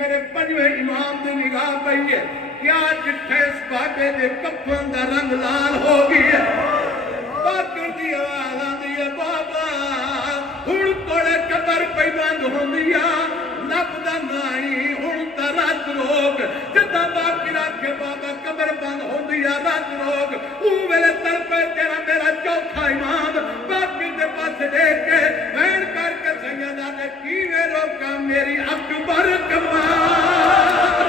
मेरे पंजवें इमाम की निगाह पई है क्या जिथे इस बाबे के कफन का रंग लाल हो गई है बाकर की आवाज आती है बाबा हुण कोले कबर पई बंद होंदी आ लभदा नहीं हुण तां रज रोग जिद्दां बाकी रखे बाबा कबर बंद होंदी आ रज रोग ऊ वेले तड़पे तेरा मेरा चौथा इमाम बाकी दे पासे देख के वैन करके सैयदा ने कीवे रोका मेरी अकबर कमार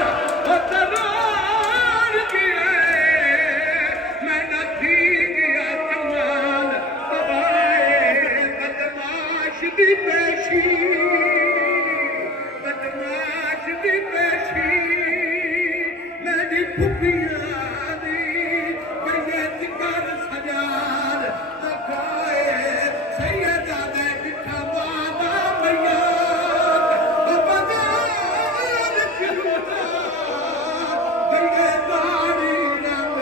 बदमाश दी पेशी मेरी फुफिया दी गैयत कर सजाद तकाए सैयदा दे बिठा बादा मैया बबादार किरुदा गैये दाड़ी रंग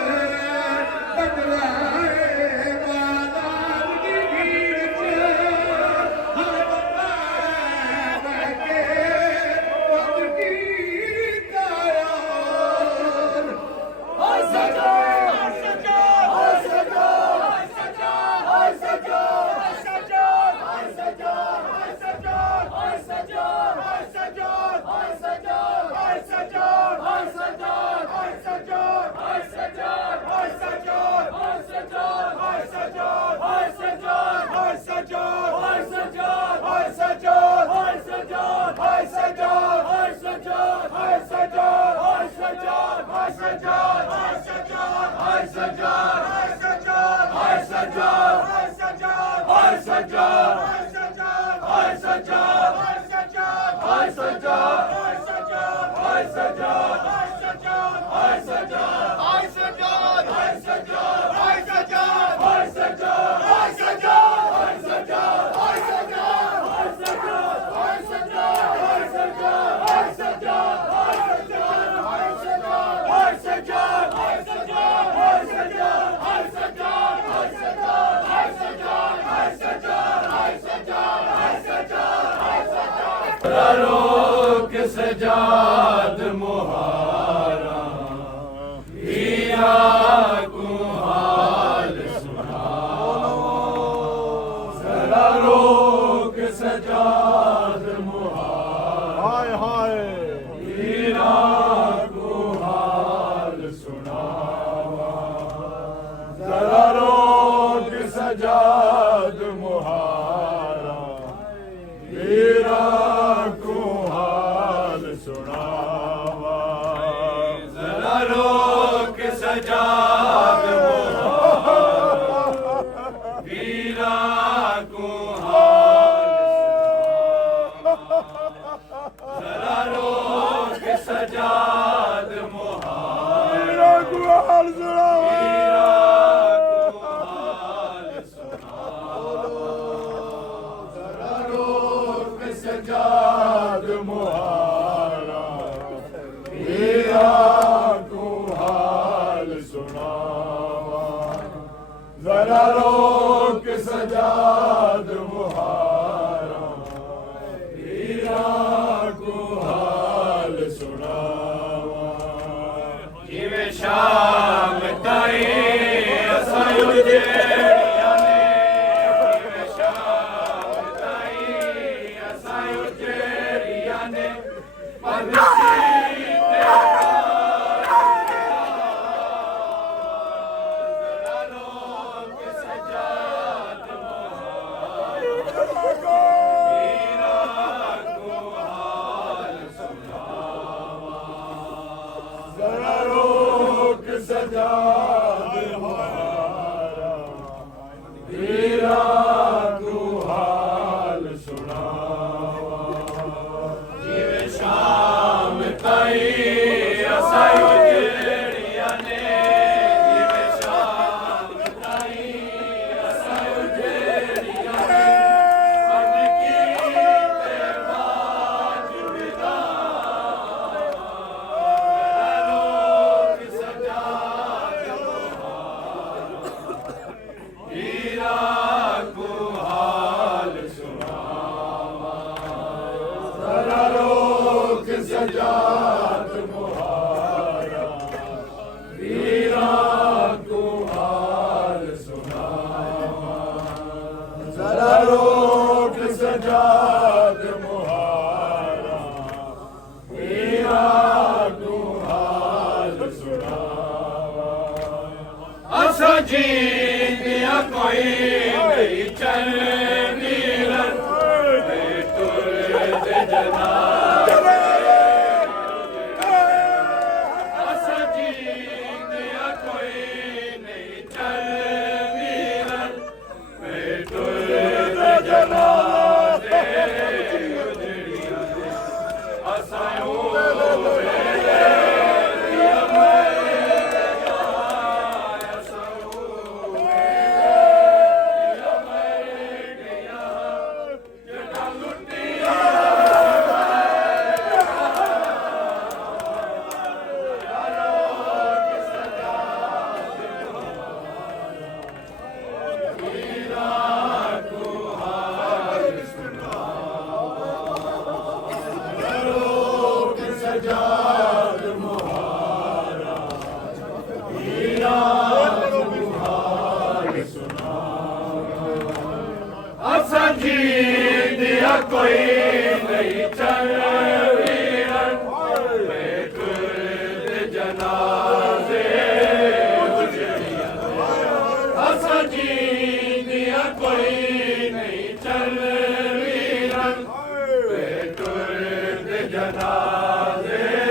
बदलाए बादार दी भीड़ रोक सजाद मुहारा हीरा कुहाल सुनाओ जरा रोक सजाद मुहारा हाय हाय हीरा कुहाल सुनावा जरा रोक सजाद मुहारा हीरा सुनावा जरा रोक सजाद वीरा कुहाल जरा रोक सजाद वीरा कुहाल सुनावा जरा रोक सजाद मुहारा हीरा कुहाल सुनावा जरा रोक सजाद मुहारा हीरा कुहाल सुनावा जिवें शाम ताई असां उजेड़ियां ने जिवें शाम ताई असां उजेड़ियां ने सजाद मुहारा हीरा कुहाल सुनावा जिवें शाम सजाद मुहारा वीरा को हाल सुनावा जरा रोक सजाद मुहारा वीरा को हाल सुनावा असा जी दिया कोई नहीं चल वीरन तुर जना कोई नहीं चल वीरन बेकुल जनाजे असा जी दिया कोई नहीं चल वीरन बेकुल जनाजे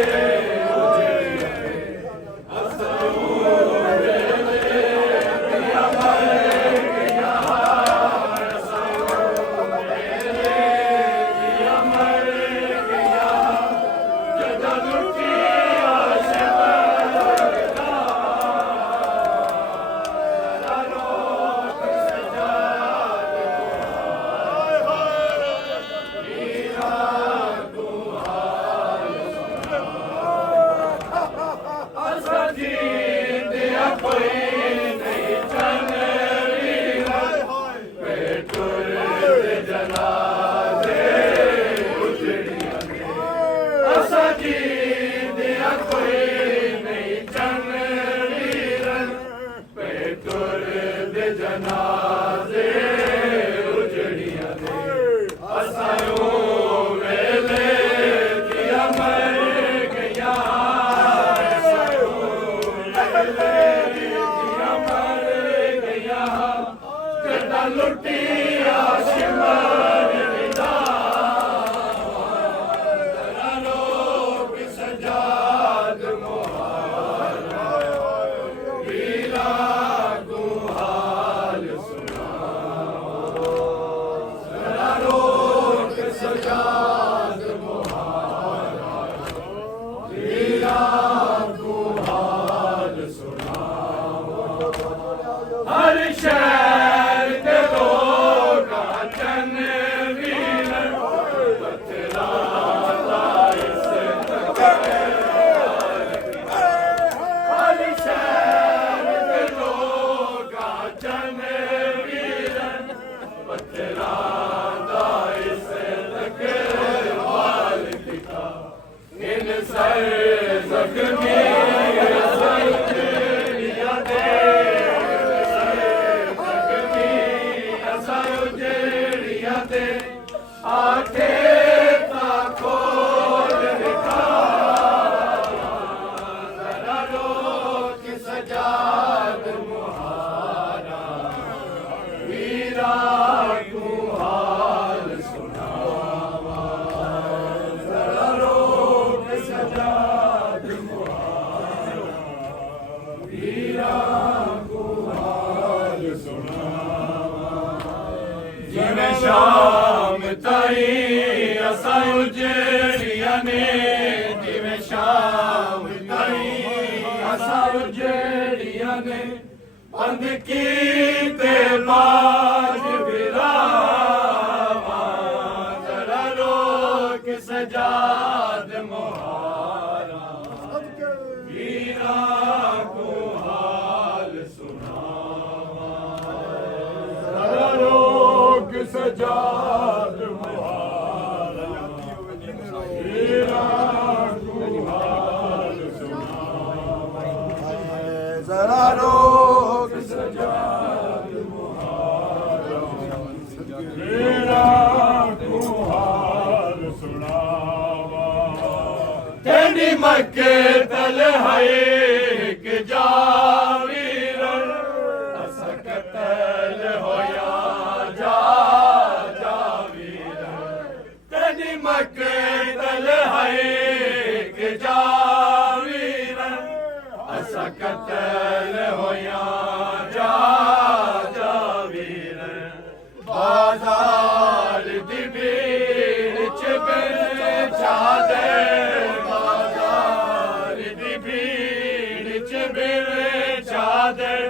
शाम ताई असा उजड़िया ने जिवे शाम ताई असा उजड़िया ने बंद की ते बाज बिरावा जरा रोक सजाद मुहारा वीरा को हाल सुनावा जरा रोक सजाद मुहारा वीरा तेरी मक्के तल है कि जावीरन असकतल होया जावीरन तेरी मक्के तल है कि जावीरन असकतल होया जावीरन बाजार दी भीड़ च बेचा दे चादर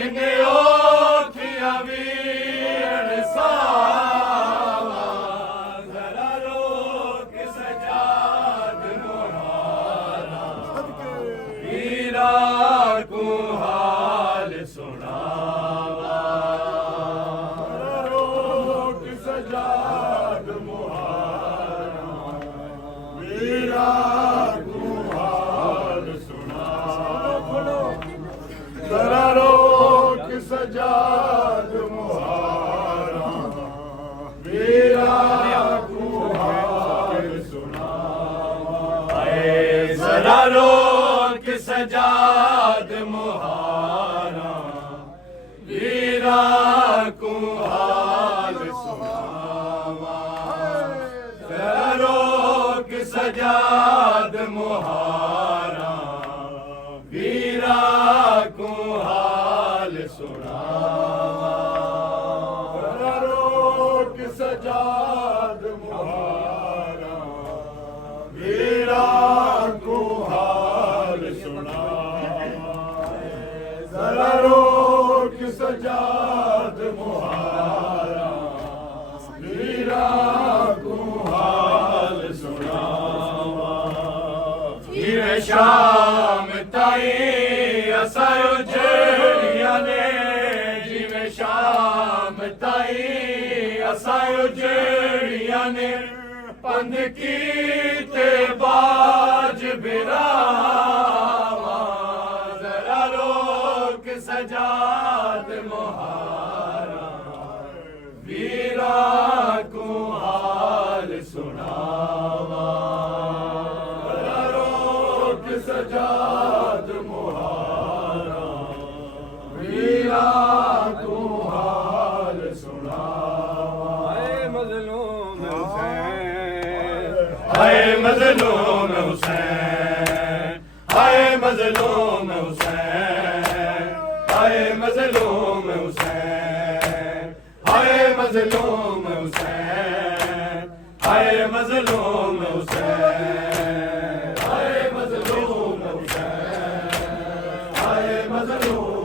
इन ओखिया वीर सावा जरा रोक सजाद मोहारा वीरा को हाल सुनावा जरा रोक सजाद मोहारा वीरा जरा रोक सजाद मुहारा वीरा को हाल सुनावा जरा रोक सजाद मुहारा वीरा को हाल सुनावा जरा रोक सजाद मुहारा वीरा को हाल सुनावा जरा रोक सजाद मुहारा वीरा को हाल सुनावा जरा रोक सजाद मुहारा वीरा को हाल सुनावा जिवे शाम ताई असायो जेड़िया ने जिवे शाम ताई असायो जेड़िया ने पंध की ते बाज बिरावा जरा रोक सजाद मुहारा वीरा को हाल सुनावा जरा रोक सजाद मुहारा वीरा को हाल सुनावा हाय मजलूम हुसैन हाय मजलूम हुसैन हाय मजलूम हुसैन हाय मजलूम हुसैन हाय मजलूम हुसैन हाय मजलूम हुसैन हाय मजलूम हुसैन हाय मजलूम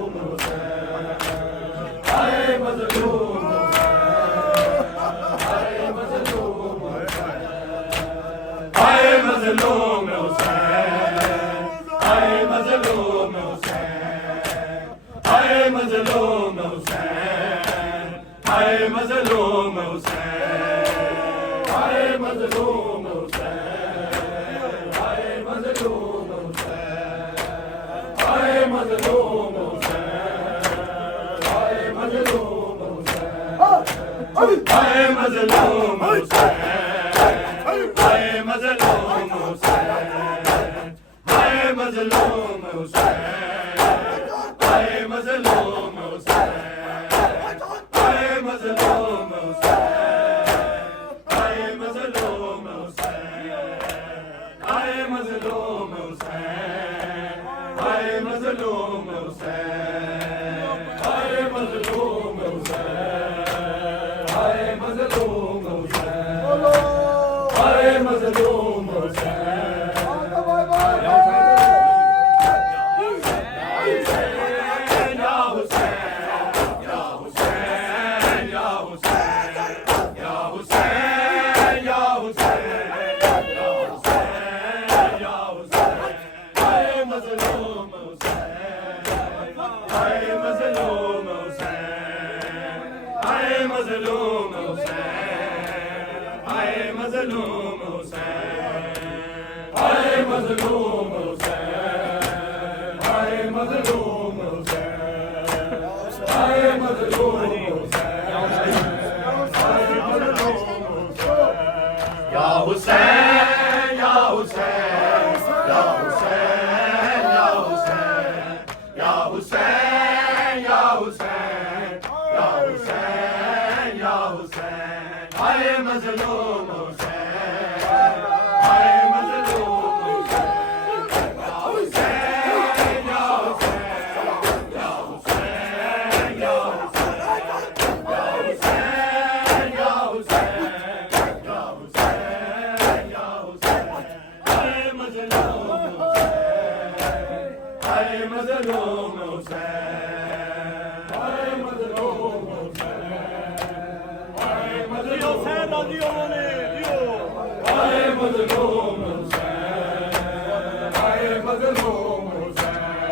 हाय मजलूम हुसैन हाय मजलूम हुसैन हाय मजलूम हुसैन हाय मजलूम हुसैन हाय मजलूम हुसैन हाय मजलूम हुसैन हाय मजलूम हुसैन हाय मजलूम हुसैन हाय मजलूम हुसैन हाय मजलूम हुसैन हाय मजलूम हुसैन हाय मजलूम हुसैन हाय मजलूम हुसैन हाय मजलूम हुसैन हाय मजलूम हुसैन हाय मजलूम हुसैन हाय मजलूम हुसैन हाय मजलूम हुसैन हाय मजलूम हुसैन या हुसैन या हुसैन या हुसैन या हुसैन या हुसैन या हुसैन या हुसैन हाय मजलूम हुसैन हाय मजलूम हुसैन हाय मजलूम हुसैन हाय मजलूम हुसैन हाय मजलूम हुसैन हाय मजलूम हुसैन हाय मजलूम हुसैन हाय मजलूम हुसैन या हुसैन या हुसैन या हुसैन या हुसैन या हुसैन या हुसैन या हुसैन या हुसैन हाय मजलूम हुसैन हाय मजलूम हुसैन या हुसैन या हुसैन या हुसैन या हुसैन या हुसैन या हुसैन या हुसैन हाय मजलूम हुसैन हाय मजलूम हुसैन हाय मजलूम हुसैन हाय मजलूम हुसैन हाय मजलूम हुसैन हाय मजलूम हुसैन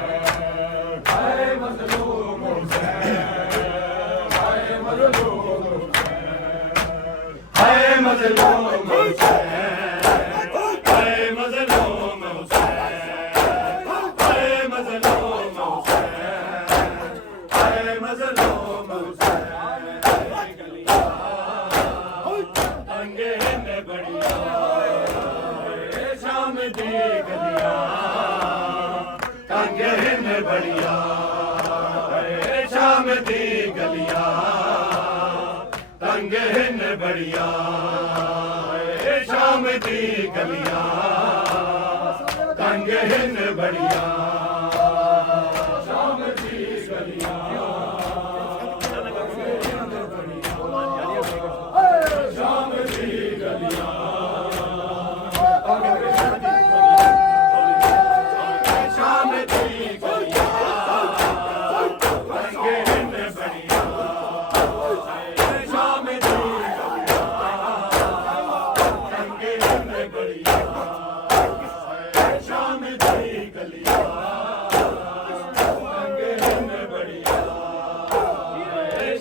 हाय मजलूम हुसैन हाय मजलूम हुसैन हाय मजलूम हुसैन हाय मजलूम हुसैन हाय मजलूम हुसैन हाय मजलूम हुसैन तंगे ने बढ़िया शाम दी गलियां तंगे ने बढ़िया शाम दी गलियां तंगे ने बढ़िया शाम दी गलियां तंगे ने बढ़िया शाम दी गलियां शाम दी गलियां शाम दी गलियां तंगे ने बढ़िया शाम दी तंगे ने बढ़िया शाम दी गलियां तंगे ने बढ़िया शाम दी गलियां तंगे ने बढ़िया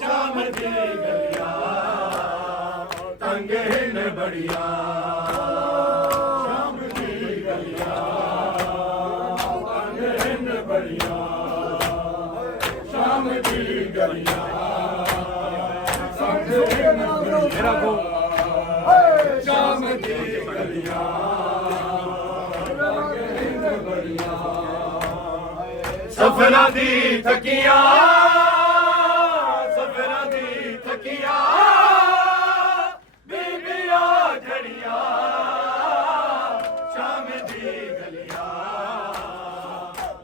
शाम दी गलियां तंगे ने बढ़िया शाम दी गलियां तंगे ने बढ़िया शाम दी गलियां तंगे ने बढ़िया सफरा दी थकियां सफरा दी थकियां बीबियां खड़ियां शाम दी गलियां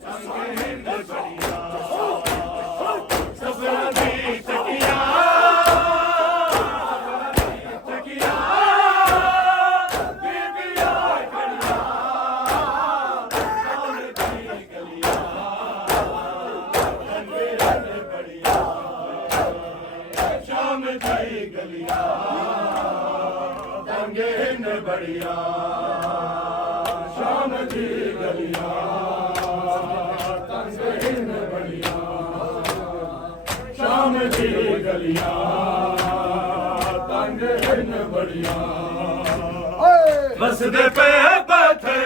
तंगे ने बढ़िया सफरा दी थकियां थकियां बीबियां खड़ियां शाम दी गलियां तंगे ने बढ़िया शाम दी गलियां तंगे ने बढ़िया शाम दी गलियां तंगे ने बढ़िया शाम दी गलियां तंगे ने बढ़िया बसदे पे पत्थर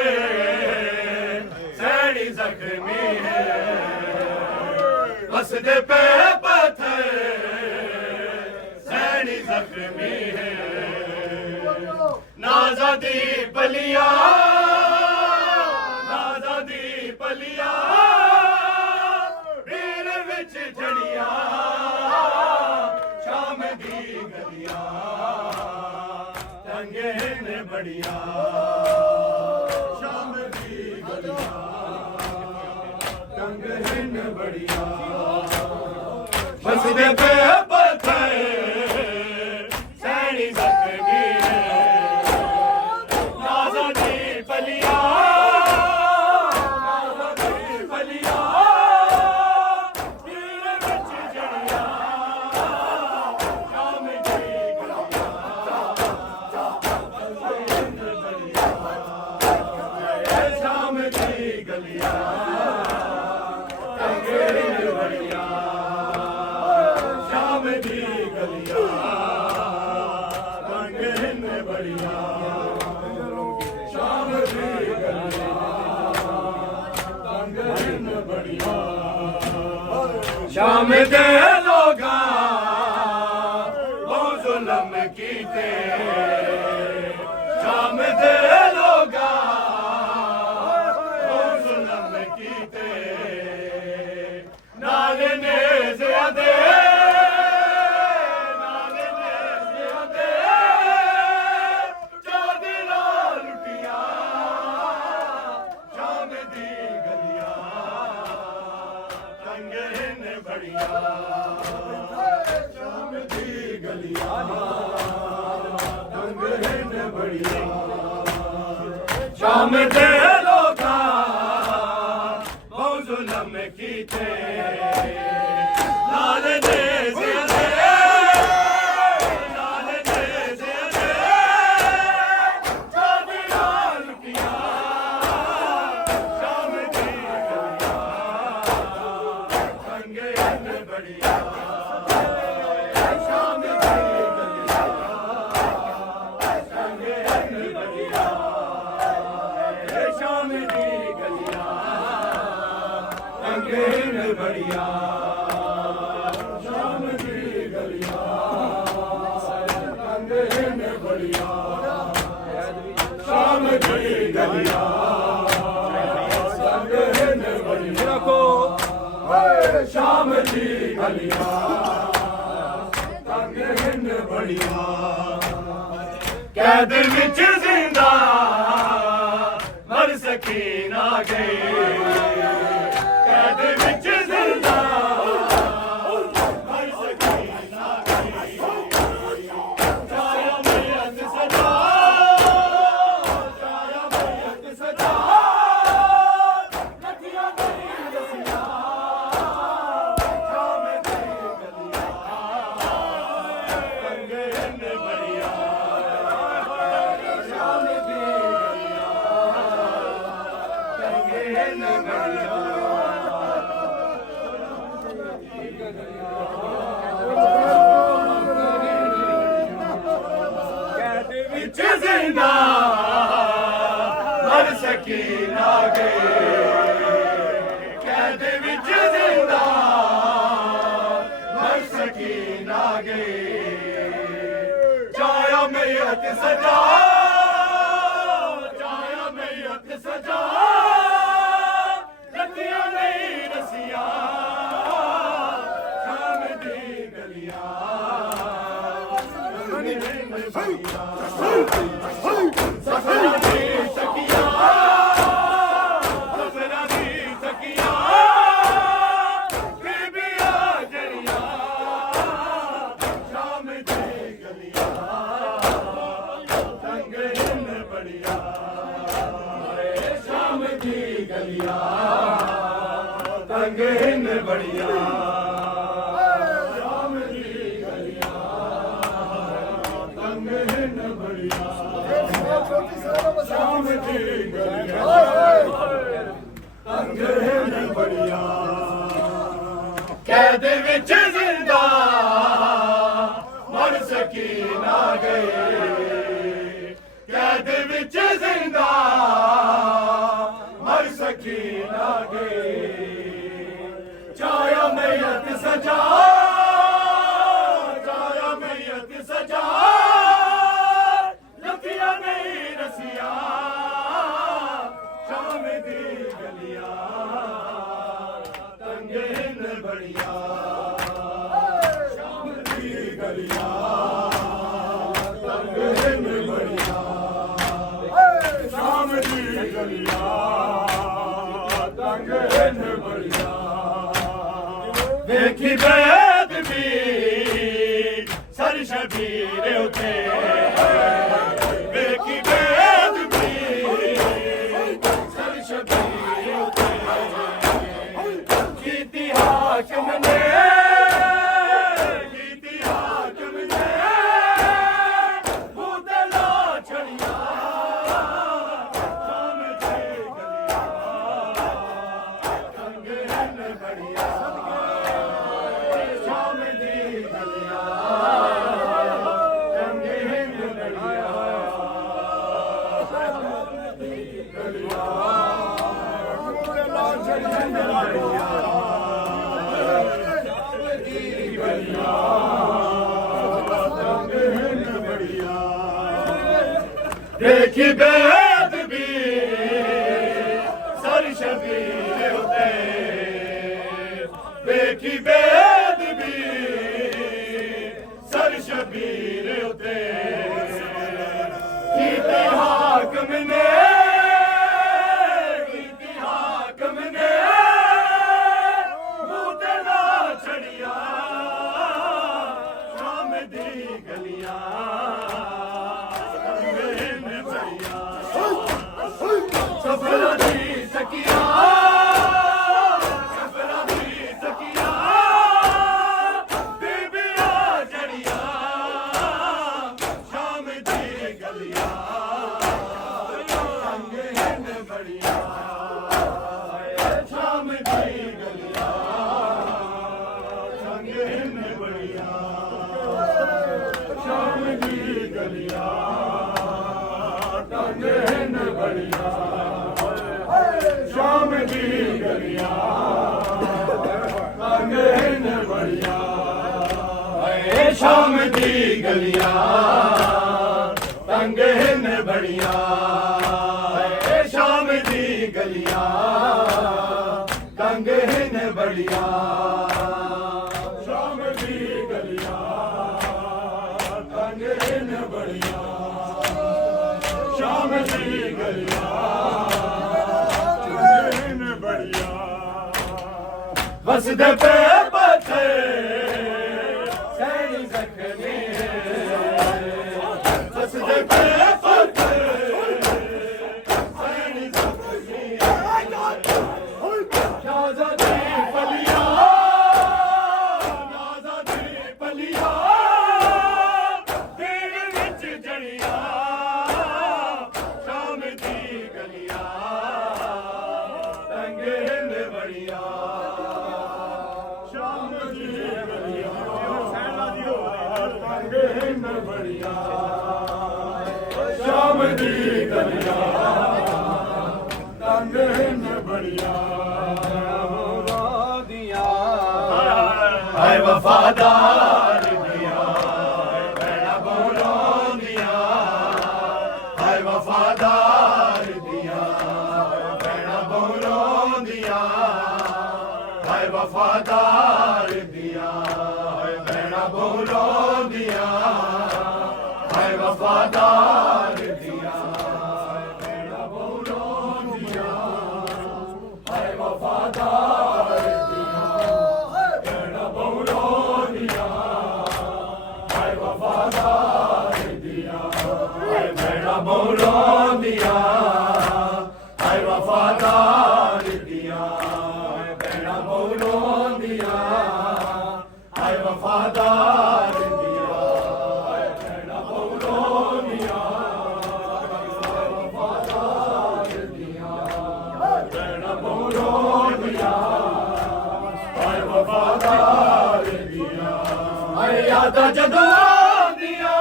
सैनी जख्मी है बसदे पे पत्थर सैनी जख्मी है नाज़ादी पलिया नाज़ादी पलिया ढेर विच जड़िया शाम दी गलियां तंगे ने बढ़िया शाम दी गलियां तंगे ने बढ़िया बसदे पे पत्थर सैनी जख्मी है नाज़ादी पलिया नाज़ादी पलिया ढेर विच जड़िया शाम दी गलियां शाम दी गलियां तंगे ने बढ़िया शाम दी गलियां तंगे ने बढ़िया शाम दी गलियां तंगे ने बढ़िया शाम दे लोगा बहुत जुल्म कीते शाम दे लोगा शाम दी गलियां तंग हिन बड़ियां शाम दे लोकां बहुत जुल्म कीते लाल दे ज़ियादे लाल दे ज़ियादे चादरां लुटियां शाम दी गलियां तंग हिन बड़ियां शाम दी अंगेन बढ़िया शाम की गलियां अंगेन बढ़िया शाम की गलियां अंगेन बढ़िया शाम की गलियां अंगेन बढ़िया कैद विच जिंदा मर सकी ना गई कैद विच जिंदा मर सकी ना गई जाया मैयत सजा जाया मैयत सजा लठियां नहीं रसियां शाम दी गलियां अंगेन बढ़िया शाम दी गलियां अंगेन बढ़िया जिंदा मर सकी ना गई कैद विच जिंदा मर सकी ना गई जाया मैयत सजा जाया मैयत सजा लठियां नहीं रसियां शाम दी गलियां सफरा दी तकिया सफरा दी तकिया बीबिया जरिया शाम दी गलियां तंग हिन बढ़िया शाम दी गलियां तंग हिन बढ़िया शाम दी गलियां तंग हिन बढ़िया शाम दी गलियां तंग हिन बढ़िया कैद विच जिंदा मर सकी ना गई कैद विच जिंदा मर सकी ना गई जाया मैयत सजा जाया मैयत सजा लठियां नहीं रसियां शाम दी गलियां तंग हिन बढ़िया शाम दी गलियां तंग हिन बढ़िया शाम दी गलियां तंग हिन बढ़िया देखी बैद भी सर शबीर उते देखी बैद भी सर शबीर उते कीती हाकिम ने बूतला छड़िया शाम दी गलियां तंग हिन बढ़िया शाम दी गलियां तंग हिन बढ़िया देखी बैद भी सर शबीर उते देखी बैद भी सर शबीर उते कीते हाकम ने बूतला छड़ी ਬੜੀਆਂ ਸ਼ਾਮ ਦੀ ਗਲੀਆਂ ਤੰਗ ਨੇ ਬੜੀਆਂ ਸ਼ਾਮ ਦੀ ਗਲੀਆਂ ਤੰਗ ਨੇ ਬੜੀਆਂ ਸ਼ਾਮ ਦੀ ਗਲੀਆਂ ਤੰਗ ਨੇ ਬੜੀਆਂ ਸ਼ਾਮ ਦੀ ਗਲੀਆਂ ਤੰਗ ਨੇ ਬੜੀਆਂ ਸ਼ਾਮ ਦੀ ਗਲੀਆਂ ਤੰਗ ਨੇ ਬੜੀਆਂ ਸ਼ਾਮ ਦੀ ਗਲੀਆਂ ਤੰਗ ਨੇ ਬੜੀਆਂ ਸ਼ਾਮ ਦੀ ਗਲੀਆਂ ਤੰਗ ਨੇ ਬੜੀਆਂ ਵਸਦੇ ਪੇ ਬੱਚੇ ਸੈਣੀ ਜ਼ਖਮੀ ਵਸਦੇ ਪੇ ਸ਼ਾਮ ਦੀ ਗਲੀਆਂ ਤੰਗ ਨੇ ਬੜੀਆਂ ਦੀਆਂ ਹਾਏ ਵਫਾਦਾਰ ਦੀਆਂ ਭੈਣਾਂ ਬੋਲੋਂਦੀਆਂ ਹਾਏ ਵਫਾਦਾਰ ਦੀਆਂ ਭੈਣਾਂ ਬੋਲੋਂਦੀਆਂ ਹਾਏ ਵਫਾਦਾਰ ਦੀਆਂ ਭੈਣਾਂ ਬੋਲੋਂਦੀਆਂ ਹਾਏ ਵਫਾਦਾਰ ਦੀਆਂ ਭੈਣਾਂ ਬੋਲੋਂਦੀਆਂ ਹਾਏ ਵਫਾਦਾਰ ਦੀਆਂ ਭੈਣਾਂ ਬੋਲੋਂਦੀਆਂ ਹਾਏ ਵਫਾਦਾਰ ਦੀਆਂ ਹਾਏ ਭੈਣਾਂ ਬੋਲੋਂਦੀਆਂ ਹਾਏ ਵਫਾਦਾਰ ਦੀਆਂ ਭੈਣਾਂ ਬੋਲੋਂਦੀਆਂ ਹਾਏ ਵਫਾਦਾਰ ਯਾਦਾਂ ਜਦੋਂ ਆਉਂਦੀਆਂ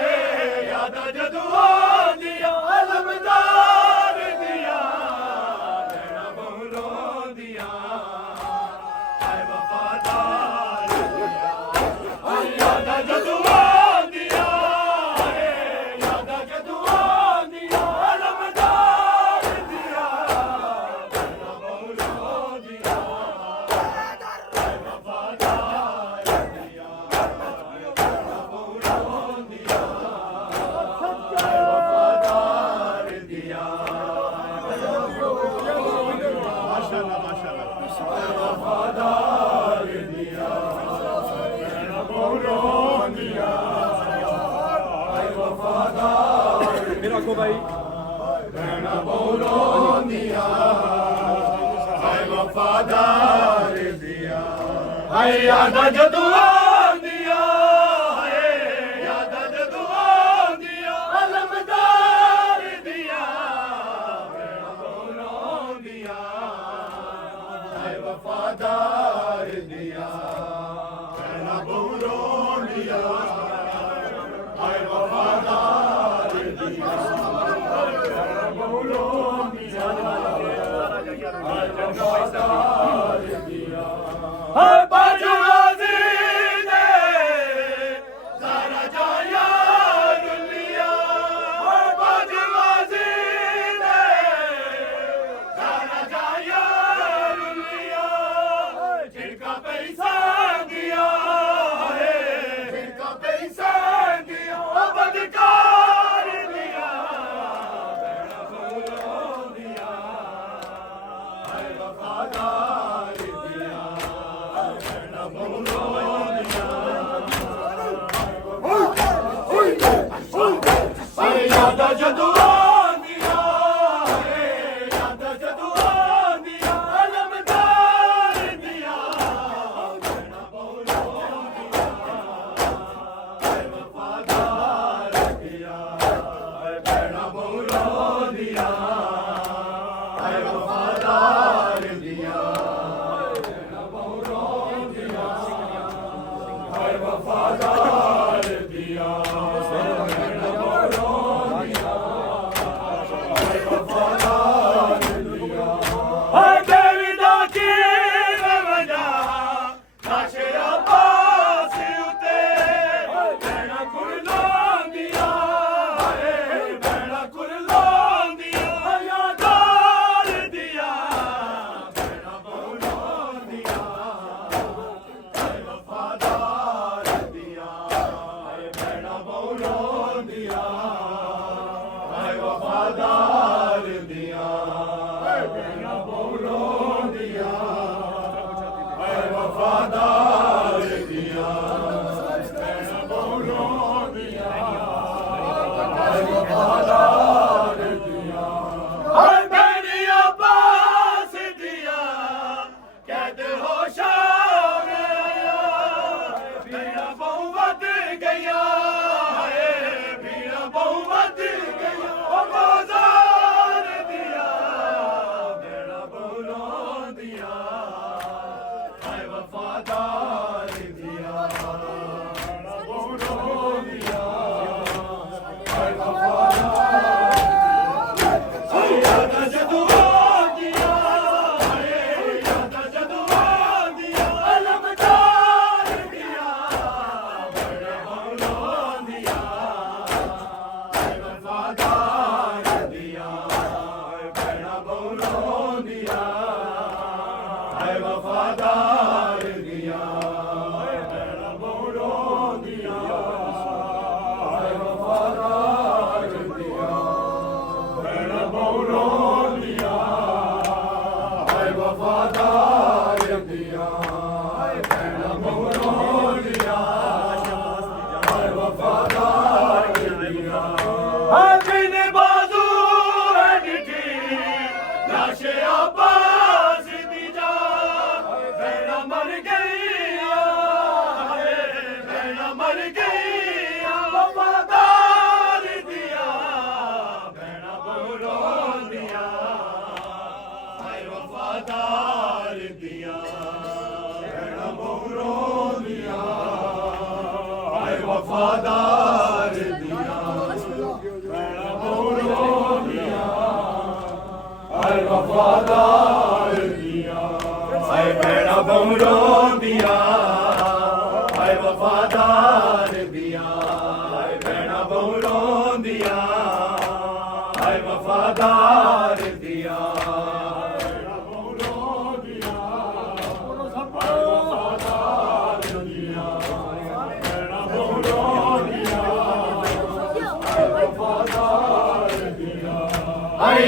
ਏ ਯਾਦਾਂ ਜਦੋਂ ਆਉਂਦੀਆਂ ਅਲਮਦਾਰ ਦੀਆਂ ਨੈਣਾਂ ਬੋਲੋਂਦੀਆਂ ਹਾਏ ਵਫਾਦਾਰ ਦੀਆਂ ਯਾਦਾਂ ਜਦੋਂ ਆਉਂਦੀਆਂ ਏ ਯਾਦਾਂ ਜਦੋਂ ਆਉਂਦੀਆਂ ਅਲਮਦਾਰ ਦੀਆਂ ਨੈਣਾਂ ਬੋਲੋਂਦੀਆਂ ਹਾਏ ਵਫਾਦਾਰ ਰੱਖੋ ਭਾਈ ਭੈਣਾਂ ਬੋਲੋਂਦੀਆਂ ਹਾਏ ਵਫਾਦਾਰ ਦੀਆਂ ਹਾਏ ਯਾਦਾਂ ਜਦੋਂ ਆਉਂਦੀਆਂ ਹਾਏ ਯਾਦਾਂ ਜਦੋਂ ਆਉਂਦੀਆਂ ਅਲਮਦਾਰ ਦੀਆਂ ਭੈਣਾਂ ਬੋਲੋਂਦੀਆਂ ਹਾਏ ਵਫਾਦਾਰ ਦੀਆਂ ਭੈਣਾਂ ਬੋਲੋਂਦੀਆਂ ਹਾਏ ਵਫਾਦਾਰ ਦੀਆਂ ਹਾਏ ਬਾਜੂ ਰਾਜ਼ੀ ਵਫਾਦਾਰ ਦੀਆਂ ਭੈਣਾਂ ਬਹੁ ਦੀਆਂ ਹਾਏ ਵਫਾਦਾਰ ਦੀਆਂ ਹਾਏ ਭੈਣਾਂ ਬਹੁ ਦੀਆਂ ਹਾਏ ਵਫਾਦਾਰ ਦੀਆਂ ਹਾਏ ਭੈਣਾਂ ਬਹੁ ਦੀਆਂ ਹਾਏ ਵਫਾਦਾਰ ਦੀਆਂ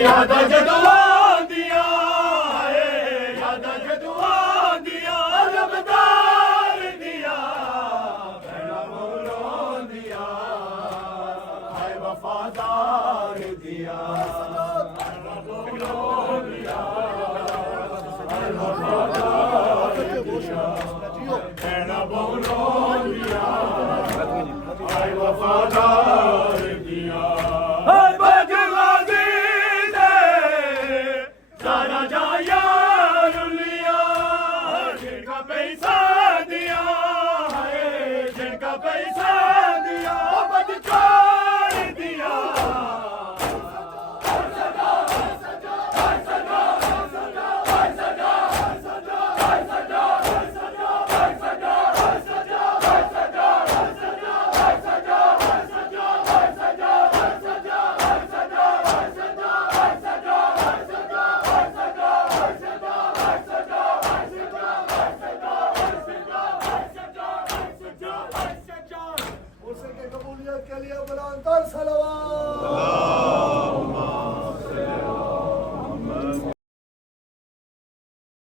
ਯਾਦਾਂ ਜਦੋਂ ਆਉਂਦੀਆਂ ਏ ਯਾਦਾਂ ਜਦੋਂ ਆਉਂਦੀਆਂ ਰਬਦਾਰ ਦੀਆਂ ਭੈਣਾਂ ਮੌਲੋਂ ਦੀਆਂ ਹਾਏ ਵਫਾਦਾਰ ਦੀਆਂ ਭੈਣਾਂ ਮੌਲੋਂ ਦੀਆਂ ਹਾਏ ਵਫਾਦਾਰ ਦੀਆਂ ਭੈਣਾਂ ਮੌਲੋਂ ਦੀਆਂ ਹਾਏ ਵਫਾਦਾਰ ਦੀਆਂ ਹਾਏ ਬਗਵਾਜ਼ੀ ਸਾਰਾ ਜਾਇਆ ਰੁਲੀਆਂ ਜਿਨਕਾ ਪੈਸਾ ਦਿਆ ਹੈ ਜਿਨਕਾ ਪੈਸਾ ਦਿਆ ਬਦਕਾਰ ਦਿਆ के लिए बुलंद सलवात